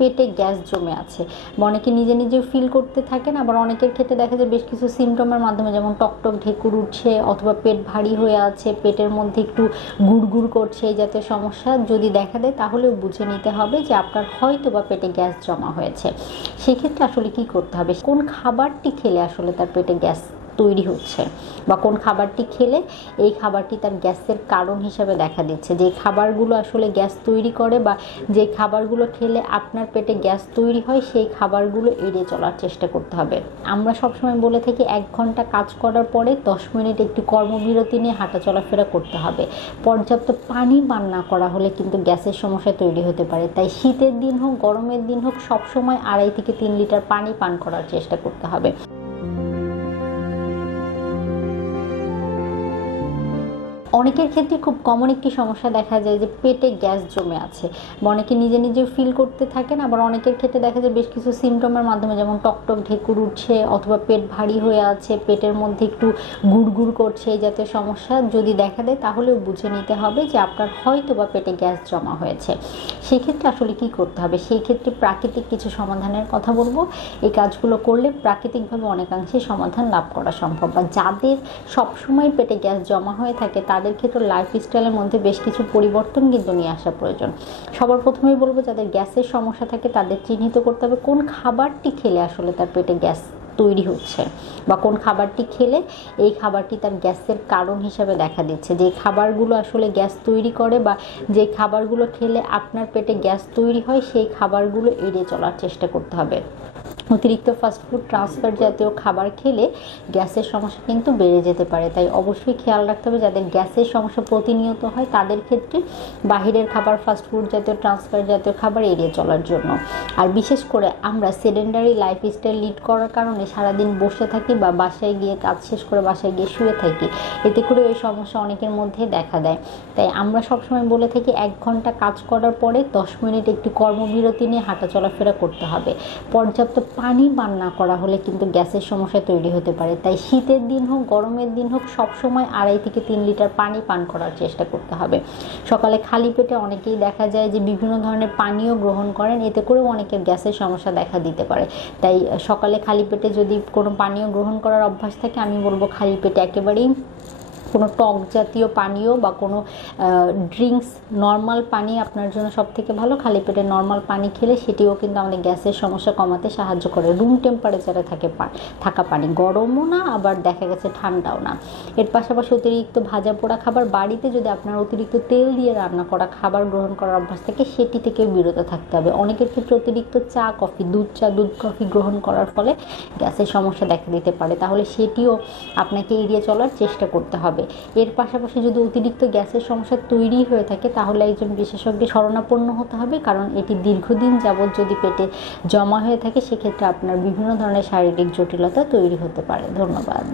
পেটে গ্যাস জমে আছে। অনেকে নিজে নিজে ফিল করতে থাকেন, আবার অনেকের ক্ষেত্রে দেখা যায় বেশ কিছু সিমটমের মাধ্যমে যেমন টকটক ঢেকুর উঠছে অথবা পেট ভারী হয়ে আছে, পেটের মধ্যে একটু গুড়গুড় করছে এই জাতীয় সমস্যা যদি দেখা দেয় তাহলেও বুঝে নিতে হবে যে আপনার হয়তো বা পেটে গ্যাস জমা হয়েছে। সেক্ষেত্রে আসলে কি করতে হবে? কোন খাবারটি খেলে আসলে তার পেটে গ্যাস তৈরি হচ্ছে বা কোন খাবারটি খেলে এই খাবারটি তার গ্যাসের কারণ হিসাবে দেখা দিচ্ছে। যে খাবারগুলো আসলে গ্যাস তৈরি করে বা যে খাবারগুলো খেলে আপনার পেটে গ্যাস তৈরি হয়, সেই খাবারগুলো এড়িয়ে চলার চেষ্টা করতে হবে। আমরা সবসময় বলে থাকি, এক ঘণ্টা কাজ করার পরে দশ মিনিট একটু কর্মবিরতি নিয়ে হাঁটা চলাফেরা করতে হবে। পর্যাপ্ত পানি পান না করা হলে কিন্তু গ্যাসের সমস্যা তৈরি হতে পারে। তাই শীতের দিন হোক, গরমের দিন হোক, সবসময় আড়াই থেকে তিন লিটার পানি পান করার চেষ্টা করতে হবে। অনেকের ক্ষেত্রে খুব কমন একটি সমস্যা দেখা যায় যে পেটে গ্যাস জমে আছে বা অনেকে নিজে নিজে ফিল করতে থাকেন, আবার অনেকের ক্ষেত্রে দেখা যায় বেশ কিছু সিমটমের মাধ্যমে যেমন টকটক ঢেকুর উঠছে অথবা পেট ভারী হয়ে আছে, পেটের মধ্যে একটু গুড়গুড় করছে এই জাতীয় সমস্যা যদি দেখা দেয় তাহলেও বুঝে নিতে হবে যে আপনার হয়তো বা পেটে গ্যাস জমা হয়েছে। সেক্ষেত্রে আসলে কি করতে হবে? সেই ক্ষেত্রে প্রাকৃতিক কিছু সমাধানের কথা বলব। এই কাজগুলো করলে প্রাকৃতিকভাবে অনেকাংশে সমাধান লাভ করা সম্ভব। বা যাদের সবসময় পেটে গ্যাস জমা হয়ে থাকে তাদের ক্ষেত্রে লাইফস্টাইলের মধ্যে বেশ কিছু পরিবর্তন কিন্তু নিয়ে আসা প্রয়োজন। সবার প্রথমেই বলব, যাদের গ্যাসের সমস্যা থাকে তাদের চিহ্নিত করতে হবে কোন খাবারটি খেলে আসলে তার পেটে গ্যাস তৈরি হচ্ছে বা কোন খাবারটি খেলে এই খাবারটি তার গ্যাসের কারণ হিসাবে দেখা দিচ্ছে। যে খাবারগুলো আসলে গ্যাস তৈরি করে বা যে খাবারগুলো খেলে আপনার পেটে গ্যাস তৈরি হয়, সেই খাবারগুলো এড়িয়ে চলার চেষ্টা করতে হবে। অতিরিক্ত ফাস্টফুড ট্রান্সফার জাতীয় খাবার খেলে গ্যাসের সমস্যা কিন্তু বেড়ে যেতে পারে। তাই অবশ্যই খেয়াল রাখতে হবে, যাদের গ্যাসের সমস্যা প্রতিনিয়ত হয়, তাদের ক্ষেত্রে বাহিরের খাবার ফাস্টফুড জাতীয় ট্রান্সফার জাতীয় খাবার এড়িয়ে চলার জন্য। আর বিশেষ করে আমরা সেডেন্ডারি লাইফস্টাইল লিড করার কারণে সারাদিন বসে থাকি বা বাসায় গিয়ে কাজ শেষ করে বাসায় গিয়ে শুয়ে থাকি, এতে করে ওই সমস্যা অনেকের মধ্যে দেখা দেয়। তাই আমরা সবসময় বলে থাকি, এক ঘণ্টা কাজ করার পরে দশ মিনিট একটু কর্মবিরতি নিয়ে হাঁটা চলাফেরা করতে হবে। পর্যাপ্ত পানি পান না করা হলে কিন্তু গ্যাসের সমস্যা তৈরি হতে পারে। তাই শীতের দিন হোক, গরমের দিন হোক, সবসময় আড়াই থেকে তিন লিটার পানি পান করার চেষ্টা করতে হবে। সকালে খালি পেটে অনেকেই দেখা যায় যে বিভিন্ন ধরনের পানীয় গ্রহণ করেন, এতে করেও অনেকের গ্যাসের সমস্যা দেখা দিতে পারে। তাই সকালে খালি পেটে যদি কোনো পানীয় গ্রহণ করার অভ্যাস থাকে, আমি বলব খালি পেটে একেবারেই কোনো টক জাতীয় পানীয় বা কোনো ড্রিঙ্কস নর্মাল পানি আপনার জন্য সব থেকে ভালো। খালি পেটে নর্মাল পানি খেলে সেটিও কিন্তু আমাদের গ্যাসের সমস্যা কমাতে সাহায্য করে। রুম টেম্পারেচারে থাকে থাকা পানি। গরমও না, আবার দেখা গেছে ঠান্ডাও না। এর পাশাপাশি অতিরিক্ত ভাজা পোড়া খাবার, বাড়িতে যদি আপনার অতিরিক্ত তেল দিয়ে রান্না করা খাবার গ্রহণ করার অভ্যাস থাকে সেটি থেকে বিরত থাকতে হবে। অনেকের ক্ষেত্রে অতিরিক্ত চা, কফি, দুধ চা, দুধ কফি গ্রহণ করার ফলে গ্যাসের সমস্যা দেখা দিতে পারে। তাহলে সেটিও আপনাকে এড়িয়ে চলার চেষ্টা করতে হবে। এর পাশাপাশি যদি অতিরিক্ত গ্যাসের সমস্যা তৈরি হয়ে থাকে, তাহলে একজন বিশেষজ্ঞের শরণাপন্ন হতে হবে, কারণ এটি দীর্ঘদিন যাবৎ যদি পেটে জমা হয়ে থাকে, সেক্ষেত্রে আপনার বিভিন্ন ধরনের শারীরিক জটিলতা তৈরি হতে পারে। ধন্যবাদ।